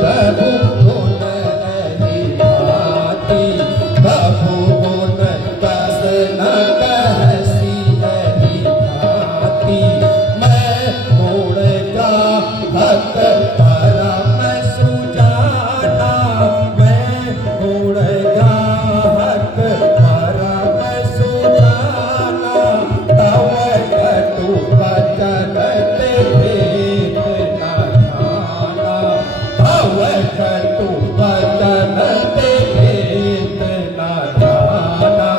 प्रभु गुण नहीं भाती, प्रभु गुण कस न कहसी नहीं भाती। मैं गुण गाहक परम सुजाना, मैं गुण गाहक परम सुजाना। तव कटु वचन ते भेद न जाना, तव कटु वचन ते भेद न जाना।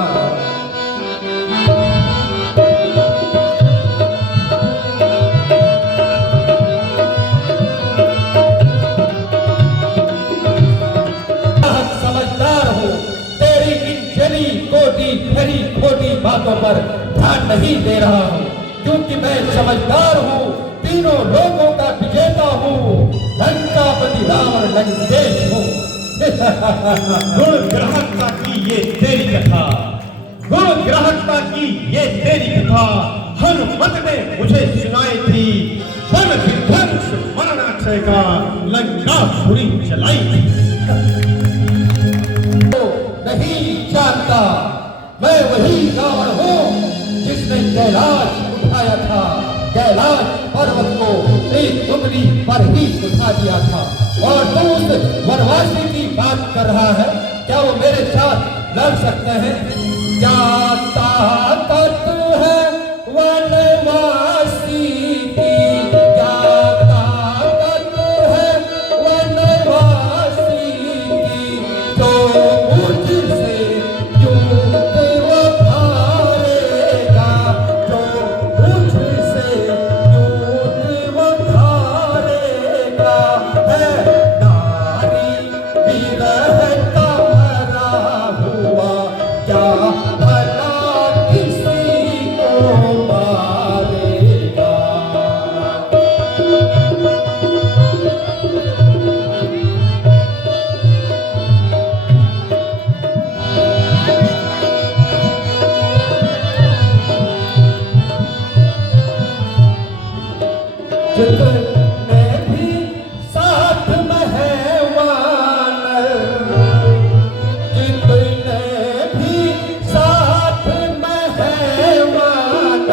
समझदार हो, तेरी इन जली कोटी खरी खोटी बातों पर ध्यान नहीं दे रहा हूँ, क्योंकि मैं समझदार हूँ, तीनों लोगों का विजेता हूँ, लंकापति रावण लंकेश हूँ। गुण ग्राहकता की ये तेरी कथा, गुण ग्राहकता की ये तेरी कथा हनुमत ने मुझे सुनाई थी। वन विध्वंस मरणाक्षय का लंकापुरी चलाई थी। नहीं जानता, मैं वही रावण हूँ जिसने कैलाश उठाया था, कैलाश पर्वत को एक उंगली पर ही उठा दिया था। और तू उस वनवासी की बात कर रहा है, क्या वो मेरे साथ लड़ सकते हैं? क्या ताकत है वनवासी की, क्या ताकत है वनवासी की, जो मुझसे युद्ध वधारेगा, जो मुझसे युद्ध वधारेगा। है नारी विरह का मरा हुआ, क्या भला किसी को मारेगा। जितने भी साथ में है वानर, जितने भी साथ में है वानर,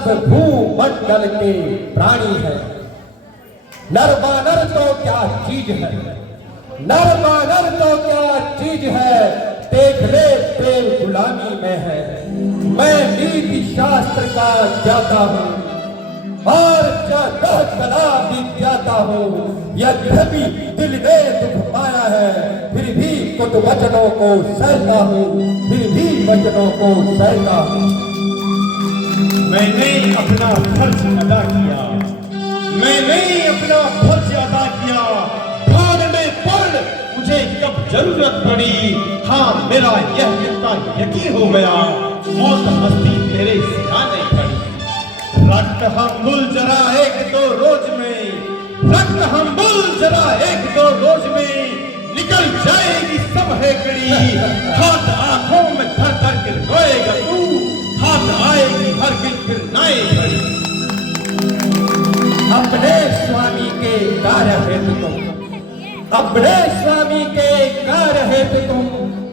सब भूमंडल के प्राणी है। नर बानर तो क्या चीज है, नर बानर तो क्या चीज है, देख ले प्रेम गुलामी में है। मैं नीति शास्त्र का ज्ञाता हूँ और जगह कला भी ज्ञाता हूँ। यद्यपि दिल ने दुख पाया है, फिर भी कुछ वचनों को सहता हूँ, फिर भी वचनों को सहता हूँ। मैंने अपना फर्ज अदा किया, मैंने अपना फर्ज अदा किया। बाद में पढ़ मुझे कब जरूरत पड़ी, हाँ मेरा यह नुक्ता यकीन हो गया, मौत मस्ती तेरे सिखाने पड़ी। रक्त हम बुल जरा एक दो रोज में, रक्त हम बुल जरा एक दो रोज में, निकल जाएगी सब हेकड़ी। हाथ आंखों में धर धर के रोएगा तू, हाथ आएगी हर गिल फिर नाए खड़ी। अपने स्वामी के कार्य हेतु तुम, अपने स्वामी के कार्य हेतु तुम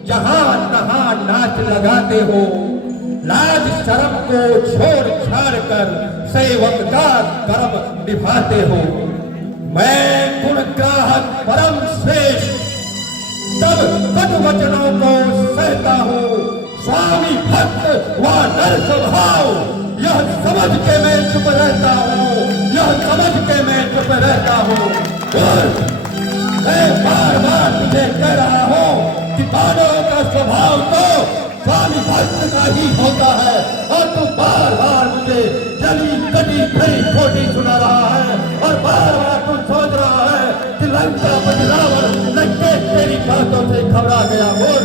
जहां तहां नाच लगाते हो। लाज शर्म को छोड़ छाड़ कर सेवक का कर्म निभाते हो। मैं गुण ग्राहक परम श्रेष्ठ तब पद वचनों को सहता हूँ। स्वामी भक्त व नर स्वभाव, यह समझ के मैं चुप रहता हूँ, यह समझ के मैं चुप रहता हूँ। मैं बार बार तुझे कह रहा हूँ कि मानव का स्वभाव तो स्वामी भक्त का ही होता है, और तू बार बार मुझे जली कटी खरी खोटी सुना रहा है, और बार बार तू सोच रहा है कि लंका पर रावण लंके तेरी बातों से घबरा गया। बोल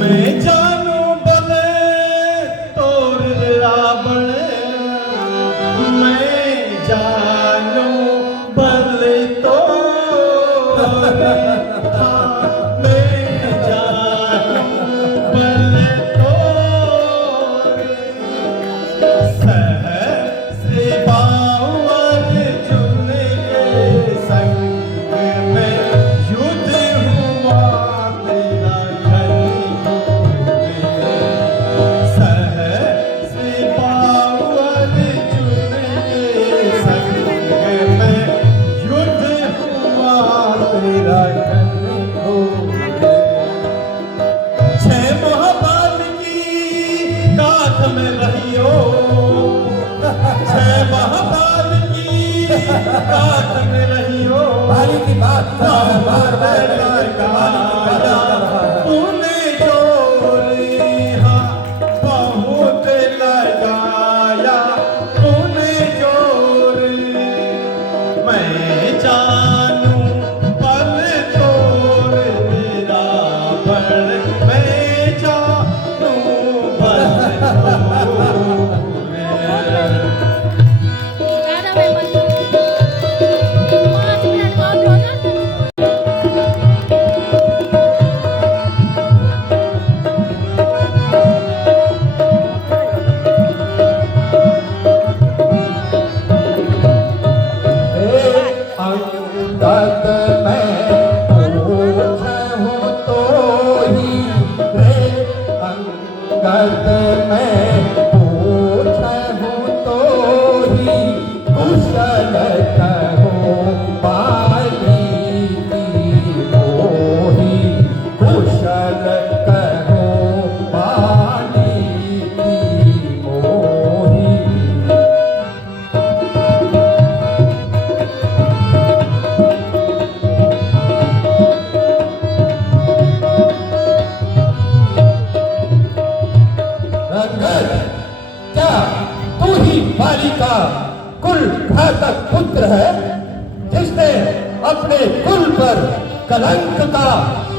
मैं जानू बले तोर रावण, मैं जानू बले तोर, मैं जानू बले तोर। सहस्र बावन अर्जुन के संग में युद्ध हुआ तेरा घनी। सहस्र बावन अर्जुन के संग में युद्ध हुआ तेरा घनी। छह महाबाल की काठ में रहियो, छह महाबाल की काठ में रहियो। भाई की बात कर रहा है, बार बार तूने जोरिया बहुत लगाया, तूने जोर। मैं जानू पल तोर तेरा बड़, मैं जानू पल तोर। अंगद मैं पूछूं तो ही रे, अंगद मैं पूछूं तो ही कुशल कहो पाली की मोही, कुशल कहो पाली की मोही। अंगद, क्या तू ही बाली का कुल घातक पुत्र है, जिसने अपने कुल पर कलंक का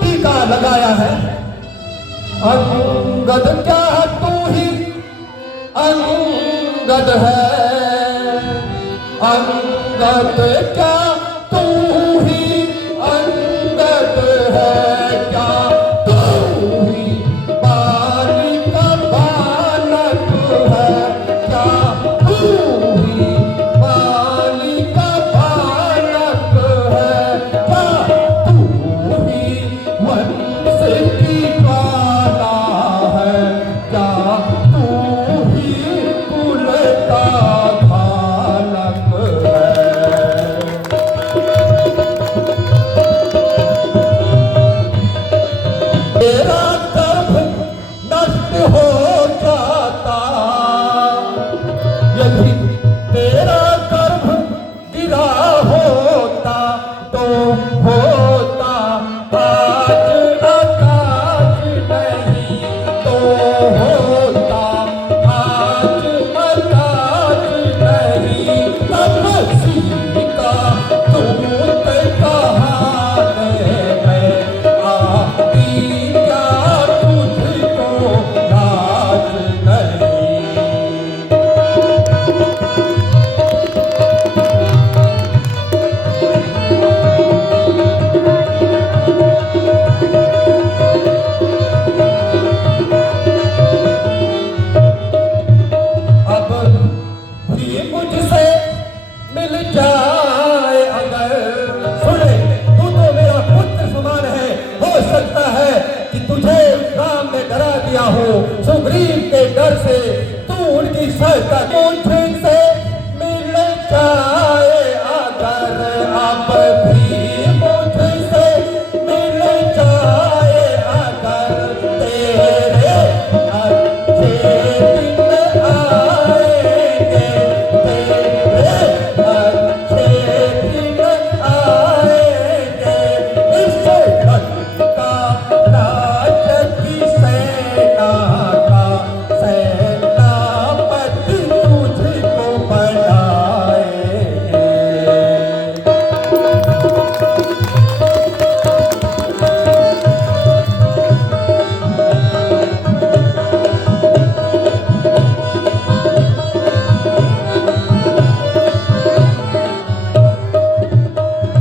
टीका लगाया है? अंगद, क्या तू ही अंगद है? अंगद, क्या तू ही अंगद है? क्या तू ही बाली का बालक है? क्या तू ही बाली का बालक है? क्या तू ही वंश की बाला हो जाता, यदि तेरा गर्भ गिरा होता तो होता आज आकाश नहीं, तो होता आज आकाश नहीं। तब सीता दूत कहाने में आती क्या तुझको लाज नहीं। अब भी मुझसे मिल जाए अगर, सुने तू तो मेरा पुत्र समान है, हो सकता है कि तुझे राम ने डरा दिया हो सुग्रीव के डर से, तू उनकी सहायता मुझसे मिल जाए अगर, अब भी मुझसे मिल जाए अगर, तेरे अच्छे दिन आएंगे, तेरे अच्छे दिन आएंगे। इस लंका राज की सेना का सेनापति तुझको बनाएंगे।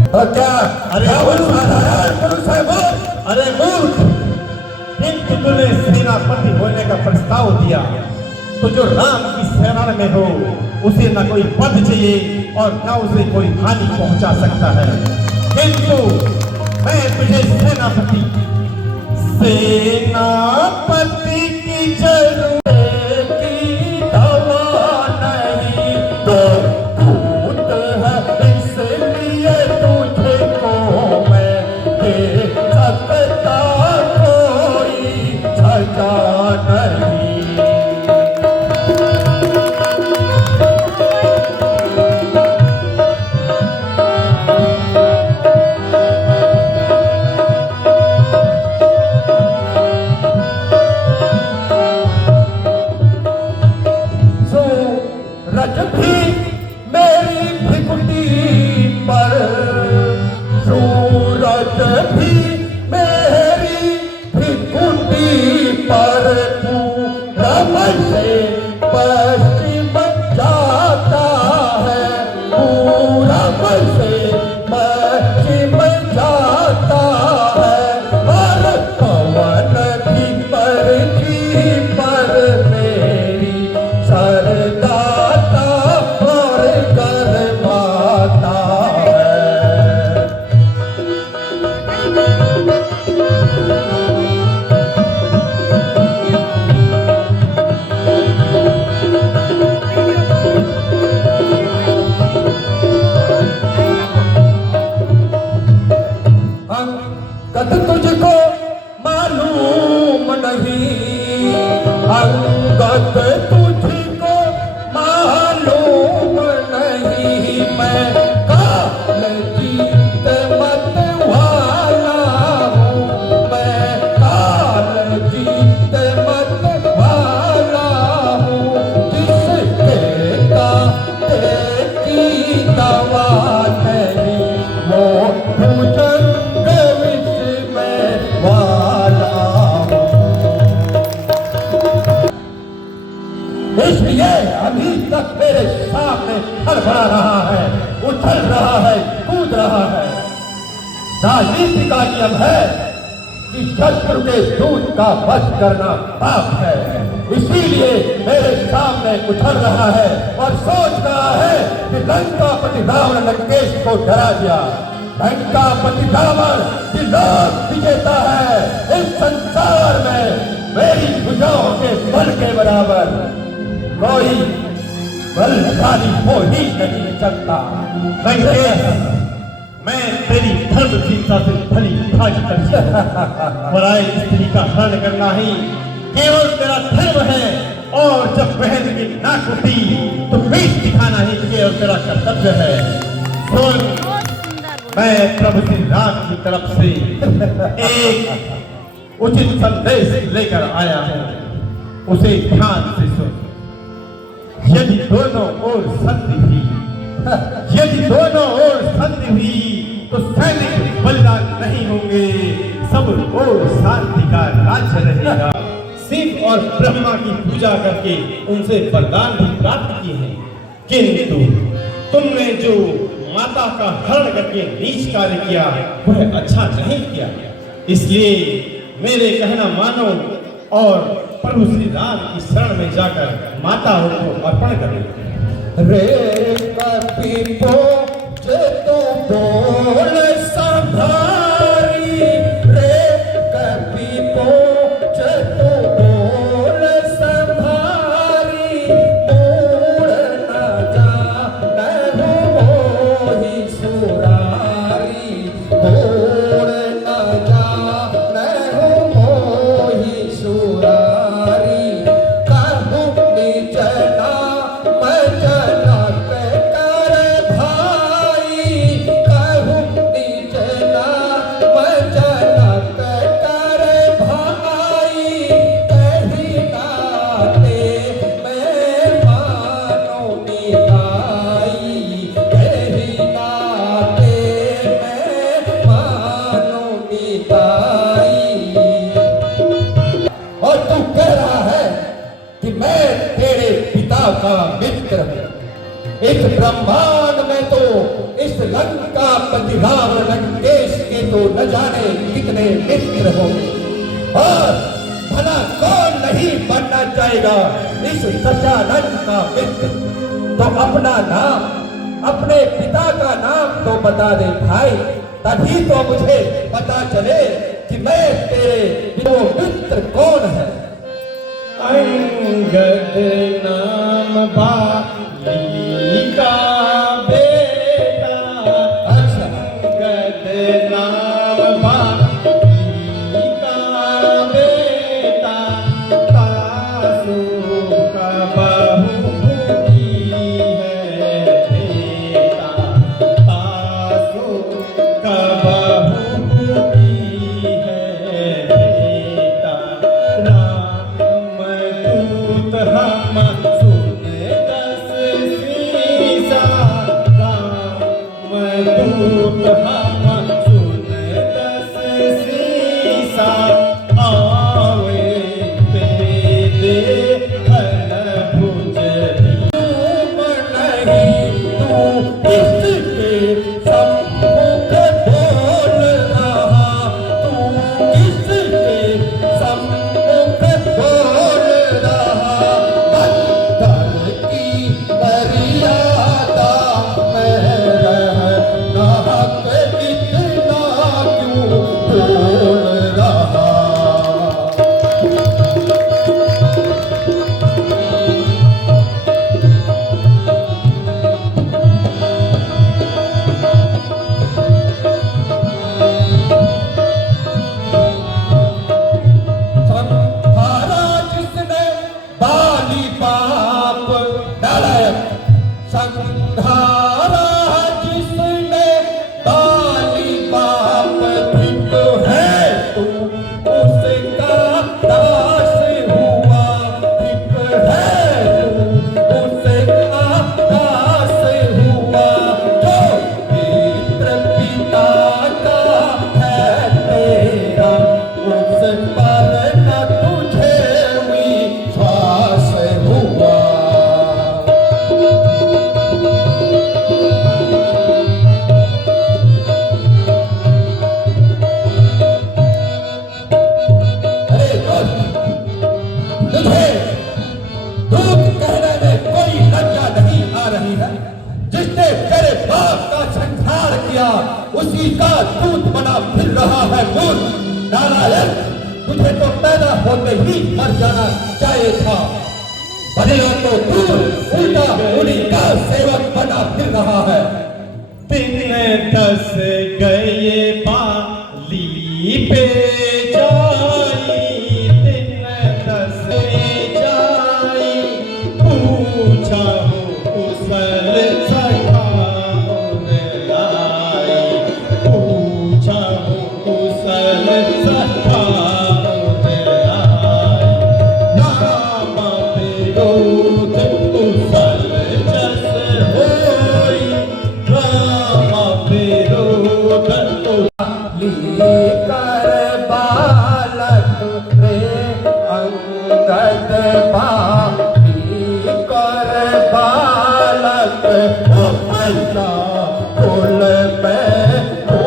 और क्या? अरे क्या बोलूं? साधारण पुरुष है वो। अरे मूर्ख, किंतु तूने सेनापति होने का प्रस्ताव दिया तो जो राम की सेना में हो उसे न कोई पद चाहिए और न उसे कोई हानि पहुंचा सकता है, किंतु मैं तुझे सेनापति की जरूरत की दवा नहीं तो भूत है, इसलिए तुझको मैं दे सकता कोई सजा नहीं। सूरज भी मेरी भृकुटी पर, सूरज भी मेरी भृकुटी पर, पूरब से पश्चिम जाता है, पूरब से पश्चिम जाता है। और पवन भी पृथ्वी पर मेरी सरदाता और गर्माता है। अंगद तुझको मालूम नहीं, अंगद तुझको मालूम नहीं, मैं काल जीत मत वाला हूँ, मैं काल जीत मत वाला हूँ। जिसके कांटे की दवा नहीं वो भुजंग विष में वाला हूँ। इसलिए अभी तक मेरे सामने हड़बड़ा रहा है, उछल रहा है, कूद रहा है। राजनीति का नियम है कि शत्रु के दूत का वध करना पाप है, इसीलिए मेरे सामने उछल रहा है और सोच रहा है कि लंकापति रावण लंकेश को डरा दिया। लंकापति रावण त्रिलोक विजेता है, इस संसार में मेरी भुजाओं के बल के बराबर कोई बलशाली हो ही नहीं सकता। लंकेश, मैं तेरी धर्मशीलता से भली भांति परिचित हूं। पराई स्त्री का हरण करना ही केवल तेरा धर्म है, और जब बहन की नाक उठी तो पीठ दिखाना ही केवल तेरा कर्तव्य है। सुन, मैं प्रभु श्री राम की तरफ से एक उचित संदेश लेकर आया हूँ, उसे ध्यान से सुन। यदि दोनों ओर संधि हुई, यदि दोनों ओर संधि हुई तो सैनिक बलिदान नहीं होंगे, सब ओर शांति का राज्य रहेगा। शिव और ब्रह्मा की पूजा करके उनसे वरदान भी प्राप्त किए हैं, किंतु तुमने जो माता का हरण करके नीच कार्य किया वह अच्छा नहीं किया। इसलिए मेरे कहना मानो और प्रभु श्री राम की शरण में जाकर माता को अर्पण करें। रे कपिपो तो बोल संभारी, रे कपिपो तो बोल संभारी, मूड़ न जाने मोहि सुरारी, मूड़ न जाने मोहि सुरारी, कहूँ निज नाम जनक कर भाई, कहूँ निज नाम जनक कर भाई, कही नाते मैं मानो निभाई, कही नाते मैं मानो निभाई। और तू कह रहा है कि मैं तेरे पिता का मित्र हूं। इस ब्रह्मांड में तो इस लंका पति रावण लंकेश के तो न जाने कितने मित्र होंगे, और भला कौन नहीं बनना चाहेगा इस सचानंद का मित्र। तो अपना नाम, अपने पिता का नाम तो बता दे भाई, तभी तो मुझे पता चले कि मैं तेरे वो मित्र कौन है। अंगद नाम बाली का बेटा, अच्छा, अंगद नाम बाली का बेटा, तासु का बहुमुखी है बेटा, तासु का बहुमुखी है बेटा। रामदूत हम सुने दस सीसा, रामदूत हम सुने दस सीसा, आवे तेरे देखन भुज तुम नहीं तू किसके सम्मुख बोल रहा, तू किसके सम्मुख बोल रहा, बंदर की मर्यादा में रहना इतना क्यों बोल रहा। संहारा जिसने बाली बाप डालायक, संहारा जिसने बाली बाप ठीक है तू उसका दास हुआ, ठीक है तू उसका दास हुआ, जो मित्र पिता का है तेरा, उस पर न तुझे विश्वास हुआ। अरे दोस्त, तुझे दूत कहने में कोई लज्जा नहीं आ रही है? जिसने तेरे बाप का संहार किया उसी का दूत बना फिर रहा है मूर्ख नारायण। तुझे तो पैदा होते ही मर जाना चाहिए था, बनेगा तो दूर उल्टा उन्हीं का सेवक बना फिर रहा है। 3-10 गए पाली पे जाई, 3-10 ऐसा कुल में हो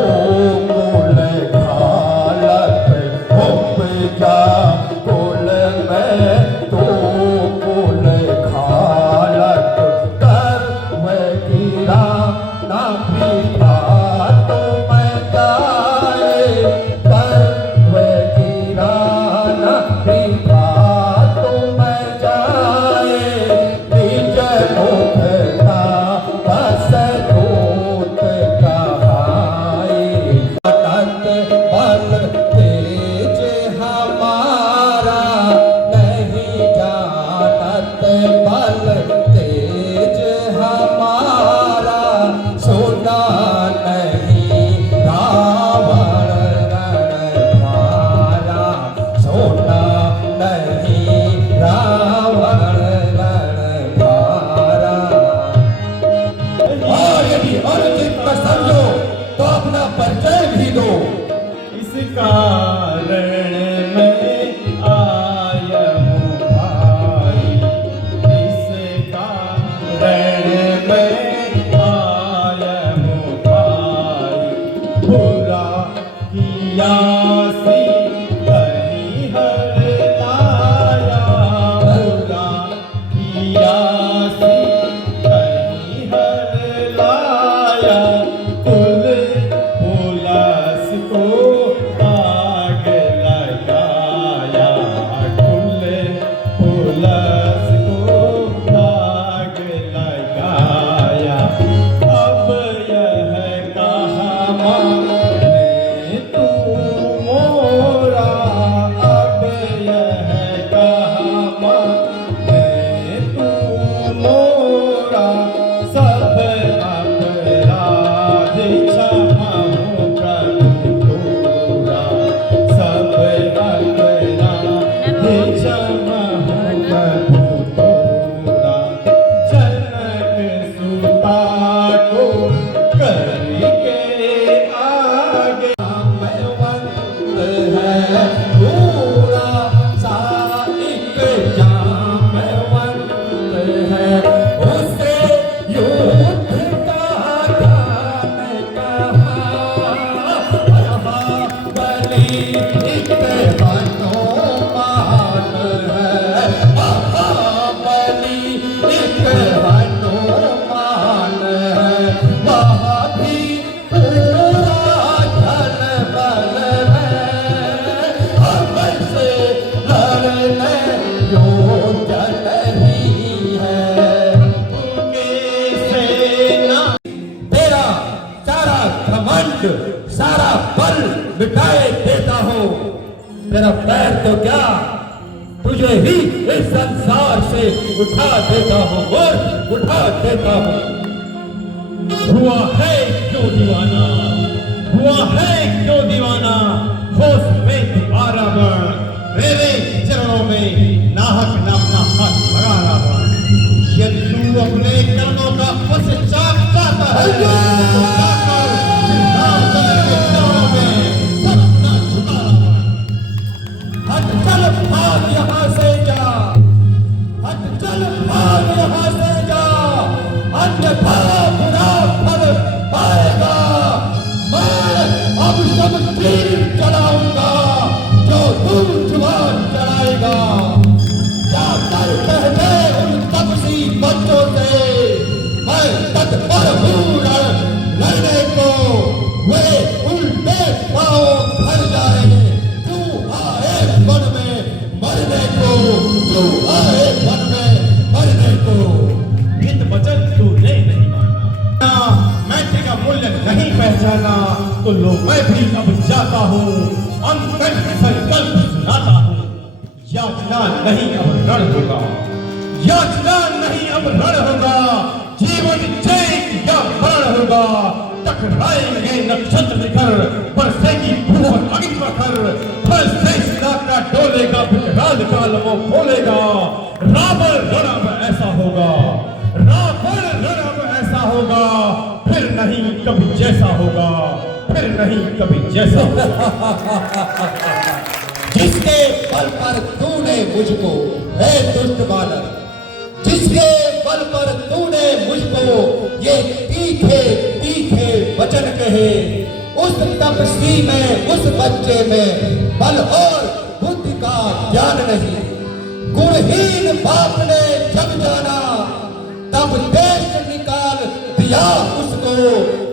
कुल खालत उपजा कुल में तो कुल खालत कर्म गिरा ना पीता तो मैं जाए कर्म गिरा ना पीता तो मैं जाए निज मुखता बस दूत कहाए अनंत बल तेज हमारा नहीं जानत बल तेज हमारा सुना नहीं रावण रणधारा सुना नहीं रावण रणधारा। और यदि अनुचित न समझो तो अपना परिचय भी दो। इस कारण में आया हूँ भाई, इस कारण में आया हूँ भाई, बुरा किया सी कहीं हर लाया, बुरा किया सी कहीं हर लाया, कुल पुलस को आग लगाया, कुल पुलस को आग लगाया। अब यह कहा माने तू मोरा, अब यह कहा माने तू मोरा, सब अपराध क्षमा हो प्रभु तोरा, सब अपराध क्षमा हो प्रभु तोरा। जनक सुता को करके आगे जामवंत है पूरा साइक जामवंत है उसे युद्ध का ज्ञान कहा महाबली एक हनुमान है महाबली एक हनुमान है महावीर पूरा धन बल है हमसे लड़ने योग्य नहीं है। के सेना तेरा सारा घमंड सारा बल मिटाए देता हूँ। तेरा पैर तो क्या तुझे ही इस संसार से उठा देता हूँ और उठा देता हूँ। हुआ है क्यों दीवाना, हुआ है क्यों दीवाना, होश में तुम्हारा वर्ण, मेरे चरणों में नाहक नामना हाथ लगा रहा। यदि तू अपने कर्मों का पश्चाताप चाहता है तो जाकर रामचंद्र के चरणों में सब अपना झुका रहा। हट चल भाग यहाँ से जा, हट चल भाग यहाँ से जा, अन्यथा बुरा फल पाएगा। मैं अब सब तीर चलाऊंगा जो तू जुबान चलाएगा। जाकर कह दे उन तपसी बच्चों से मैं तत्पर हूँ लड़ने को, वे उल्टे पाँव भर जाए। तू आए वन में मरने को, तू आए वन में मरने को। हित वचन तूने नहीं माना, मैत्री का मूल्य नहीं पहचाना, तो लो मैं भी अब जाता हूँ, अंतर संकल्प सुनाता हूँ। याचना नहीं अब रण होगा, याचना नहीं अब रण होगा, जीवन जय या मरण होगा। टकराएंगे नक्षत्र निकर, बरसेगी भूवन अग्नि प्रखर, फल से का डोलेगा विकराल काल वो खोलेगा। रावण रण अब ऐसा होगा, रावण रण अब ऐसा होगा, फिर नहीं कभी जैसा होगा, फिर नहीं कभी जैसा होगा। जिसके बल पर तूने मुझको, हे दुष्ट बालक, जिसके बल पर तूने मुझको ये तीर तपस्वी में उस बच्चे में बल और बुद्धि का ज्ञान नहीं। गुणहीन बाप ने जब जाना तब देश निकाल दिया उसको।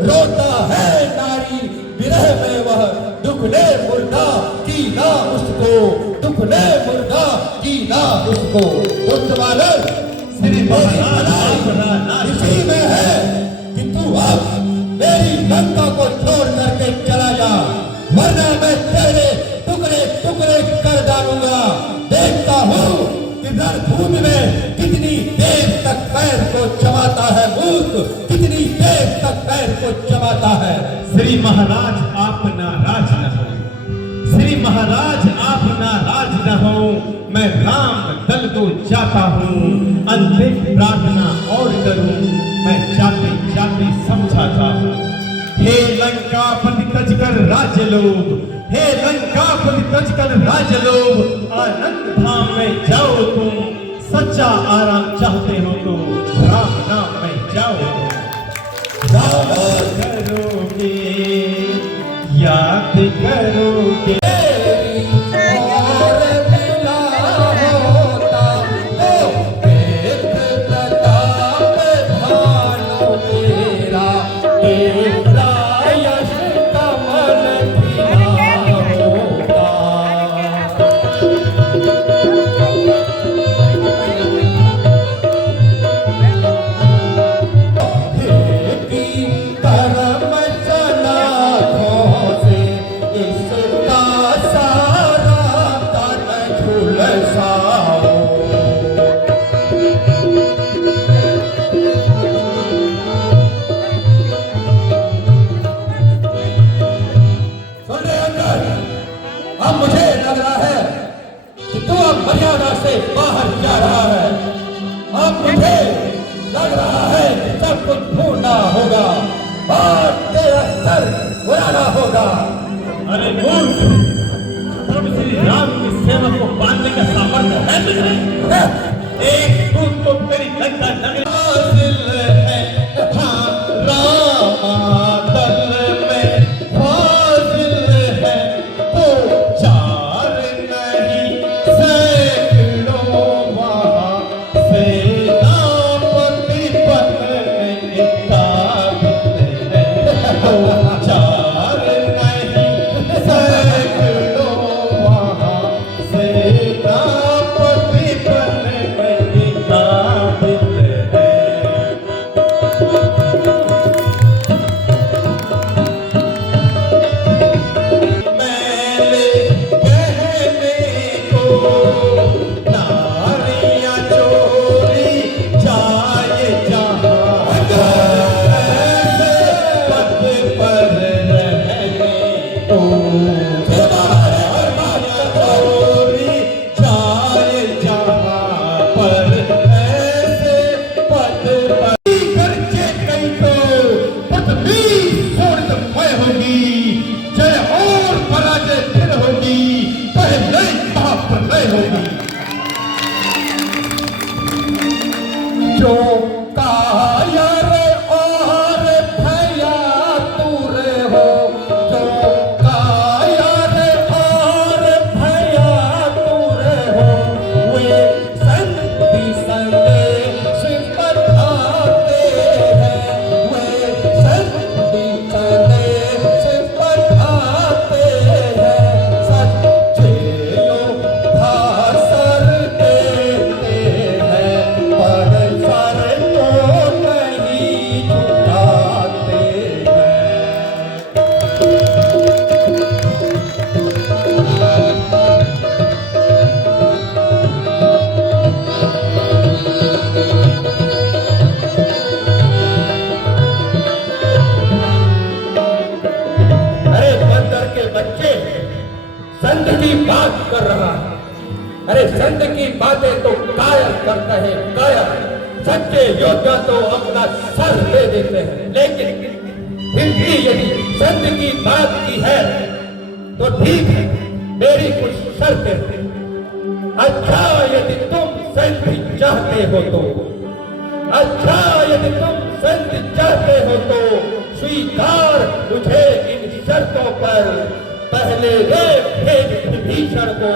रोता है नारी विरह में वह, दुख ने मुर्दा कीना उसको, दुख ने मुर्दा कीना उसको। उत्तवालन श्री महाराज इसी में है कि तू अब मेरी लंका को छोड़ करके चला जा, वरना मैं तेरे टुकड़े टुकड़े कर डालूंगा। देखता हूँ कि रणभूमि में कितनी देर तक पैर को चबाता है मूर्ख, कितनी देर तक पैर को चबाता है। श्री महाराज आप नाराज न हो, श्री महाराज आप नाराज न हो। मैं राम दल को जाता हूँ, अंतिम प्रार्थना और करूँ, मैं जाते जाते समझाता हूँ। हे लंकापति तजकर राज्य लोग, हे लंकापति तजकर राज्य लोग, आनंद धाम में जाओ तुम। सच्चा आराम चाहते हो तो राम नाम में जाओ। याद करोगे, याद करोगे। अब मुझे लग रहा है कि तू अब मर्यादा से बाहर जा रहा है। अब मुझे लग रहा है कि सब कुछ ढूंढना होगा और तेरा सर उड़ाना होगा। अरे मूर्ख, प्रभु श्री राम की सेवा को बांधने का सामर्थ्य है तुझे? एक दूत तो तेरी लंका नगरी हासिल है, हाँ रामादल में हासिल है। वो चार नहीं सैकड़ों वहाँ सेनापति बनने काबिल है। वो चार नहीं सैकड़ों वहाँ सेनापति बनने काबिल है। मेले कहने को नारियां चोरी जाए जहाँ, ऐसे पद पर रहने को नारियां चोरी जाए जहाँ पर, ऐसे पद पर करके कहीं तो पृथ्वी स्वर्णमय होगी। जय और पराजय फिर होगी, पहले महाप्रलय होगी। जो काया रे और भैया तू रे हो, जो काया रे और भैया तू रे हो, वे संति संदेश पठाते हैं, वे संति संदेश पठाते हैं। सच्चे योद्धा सर देते हैं, पर सर को नहीं झुकाते हैं। अरे बंदर के बच्चे, संत की बात कर रहा है। अरे संत की बातें तो कायर करता है, कायर। सच्चे योद्धा तो अपना सर दे देते हैं, लेकिन फिर भी यदि संत की बात की है तो ठीक है, मेरी कुछ शर्तें हैं। अच्छा यदि तुम संत चाहते हो तो, अच्छा यदि तुम संत चाहते हो तो स्वीकार मुझे इन शर्तों पर। पहले वे भेज विभीषण को,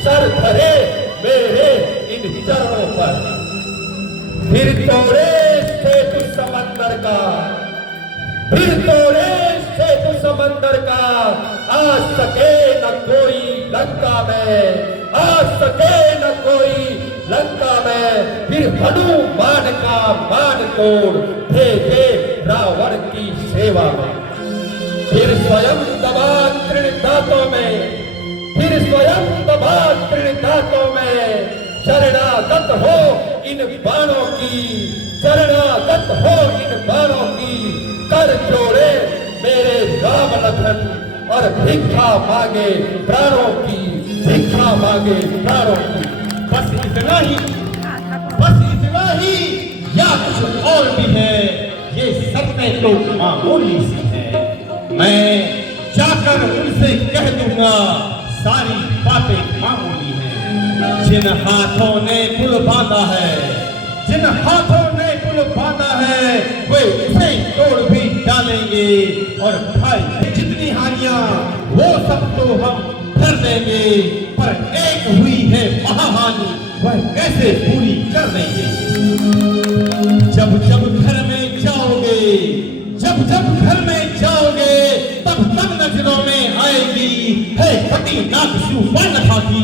सर धरे मेरे इन चरणों पर। फिर तोड़े सेतु समंदर का, फिर तोड़े सेतु समंदर का, आ सके न कोई लंका में, आ सके न कोई लंका में। फिर हनुमान का मान तोड़ भेजे रावण की सेवा में। फिर स्वयं दबा तृण दांतों में, फिर स्वयं दबा तृण दांतों में। शरणागत हो इन बाणों की, शरणागत हो इन बाणों की। कर जोड़े मेरे राम लखन और भिक्षा मांगे प्राणों की, भिक्षा मांगे प्राणों की। बस इतना ही, बस इतना ही, या कुछ और भी है? ये शर्तें तो मामूली सी है। मैं जाकर उनसे कह दूंगा सारी बातें मामूली हैं। जिन हाथों ने पुल बांधा है, जिन हाथों ने पुल बांधा है, वे उसे तोड़ भी डालेंगे। और भाई जितनी हानियां वो सब तो हम कर देंगे, पर एक हुई है महाहानि, वह कैसे पूरी कर देंगे? जब जब घर में जाओगे, जब जब घर में जाओगे, तब तब नजरों में आएगी है पति नाक सुवर्ण खाती।